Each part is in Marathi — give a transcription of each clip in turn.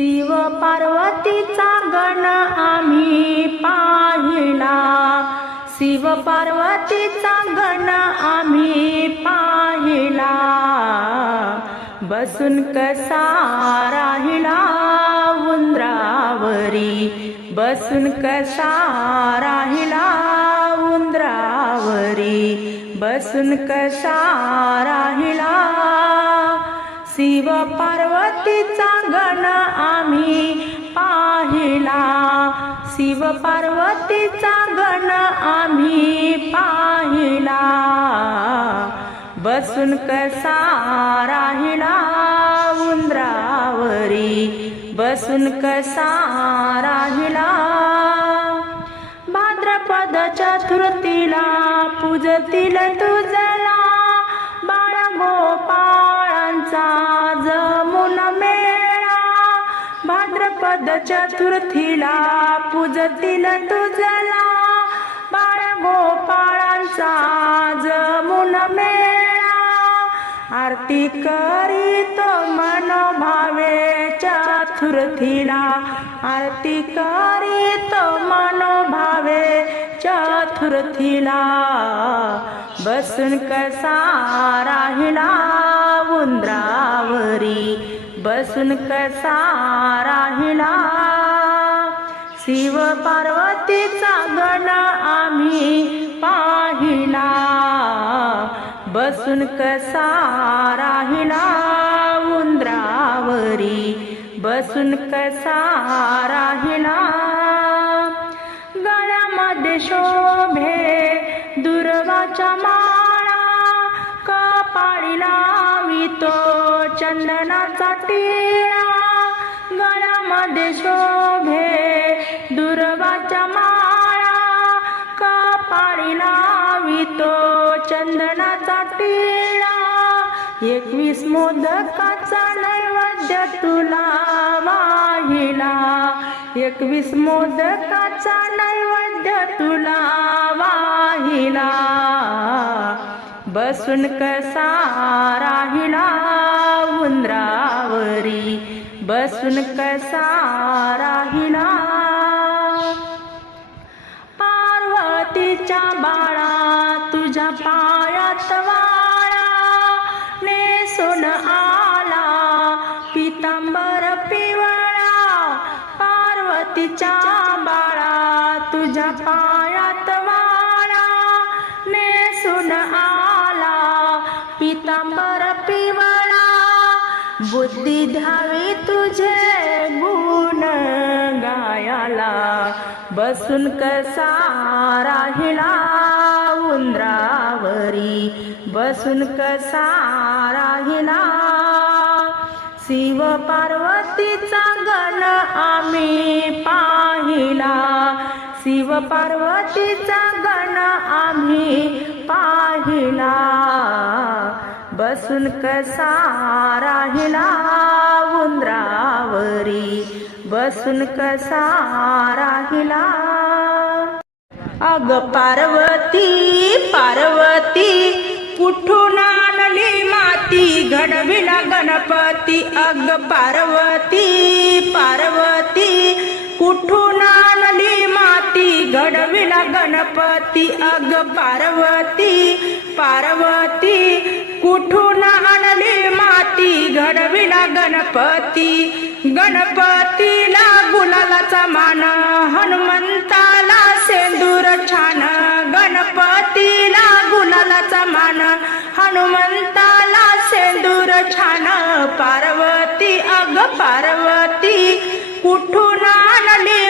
शिव पार्वतीचा गण आम्ही पाहिला. शिव पार्वतीचा गण आम्ही पाहिला. बसून कसा राहिला उंदरावरी? बसून कसा राहिला उंदरावरी? बसून कसा राहिला शिव पार्वतीचा गण आम्ही पाहिला. शिव पार्वतीचा गण आम्ही पाहिला. बसून कसा राहिला उंदरावरी. बसून कसा राहिला भाद्रपद चतुर्थीला पूजतील तुझला पद चतुर्थीला पूजतील तुझला बाळ गोपाळांचा जमून मेळा. आरती करीत मनोभावे चतुर्थीला. आरती करीत मनोभावे चतुर्थीला. बसून कसा राहिला उंदरावरी बसून कसा राहिला शिव पार्वतीचा गण आम्ही पाहिला. बसून कसा राहिला उंदरावरी. बसून कसा राहिला मध्ये शोभे दुर्वाच्या माळा कपाळी लावितो चंदनाचा टिळा. एकवीस मोदकाचा नैवेद्य तुला वाहिला. एकवीस मोदकाचा नैवेद्य तुला वाहिला. बसून कसा राहिला उंदरावरी. बसून कसा राहिला पार्वतीच्या बाळा तुझ्या पायात वाळा नेसून आला पितांबर पिवळा. पार्वतीच्या बाळा तुझ्या पा बुद्धी तुझे गुण गायाला. बसून कसा राहिला उंदरावरी. बसून कसा राहिला शिव पार्वतीचा गण आम्ही पाहिला. शिव पार्वतीचा गण आम्ही बसून कसा राहिला उंदरावरी बसून कसा राहिला अग पार्वती पार्वती कुठून आणली माती? घडविला गणपती. अग पार्वती पार्वती कुठून घडविला गणपती अग पार्वती पार्वती कुठून आणली माती? घडविला गणपती गणपतीला गुलालाचा मान हनुमंताला सेंदूर छान गणपतीला गुलालाचा मान हनुमंताला सेंदूर छान पार्वती अग पार्वती कुठून आणली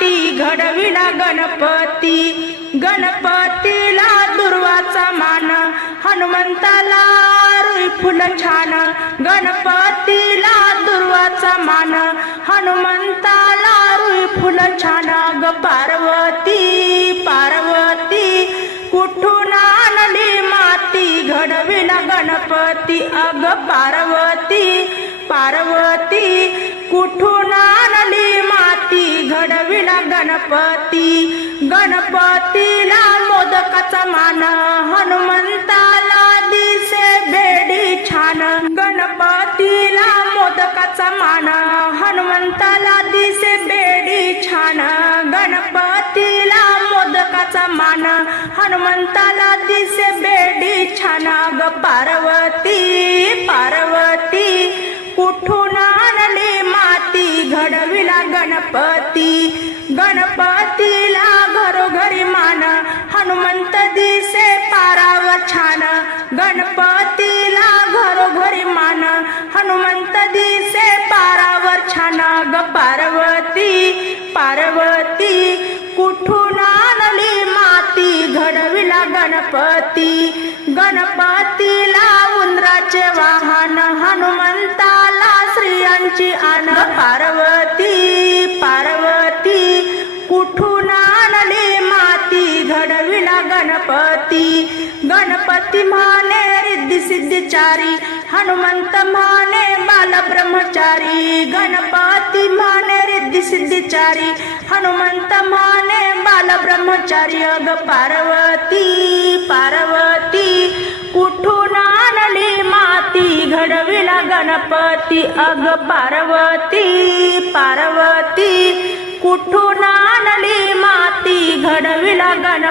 माती घडविला गणपती. गणपतीला दुर्वाचा मान हनुमंताला रुई फुल छान. गणपतीला दुर्वाचा मान हनुमंताला रुई फुल छान. ग पार्वती पार्वती कुठून आणली माती? घडविला गणपती. अग पार्वती पार्वती कुठून घडविला गणपती. गणपतीला मोदकाचा मान. हनुमंताला दिसे बेडी छान. गणपतीला मोदकाचा मान. हनुमंताला दिसे बेडी छान. गणपतीला मोदकाचा मान. हनुमंताला दिसे बेडी छान. ग पार्वती गणपती गणपतीला घरोघरी मान हनुमंत दिसे पारावर छान. गणपतीला घरोघरी मान हनुमंत दिसे पारावर छान. ग पार्वती पार्वती कुठून आणली माती? घडविला गणपती. गणपतीला उंदराचे वाहन हनुमंताला स्त्रियांची आण. पार्वती गणपती गणपती म्हणे रिद्धी सिद्धीचारी हनुमंत म्हणे बाल ब्रह्मचारी गणपती म्हणे रिद्धी सिद्धिचारी हनुमंत म्हणे बाल ब्रह्मचारी अग पार्वती पार्वती कुठून आणली माती घडविला गणपती अग पार्वती पार्वती कुठून आणली माती घडविला गणपती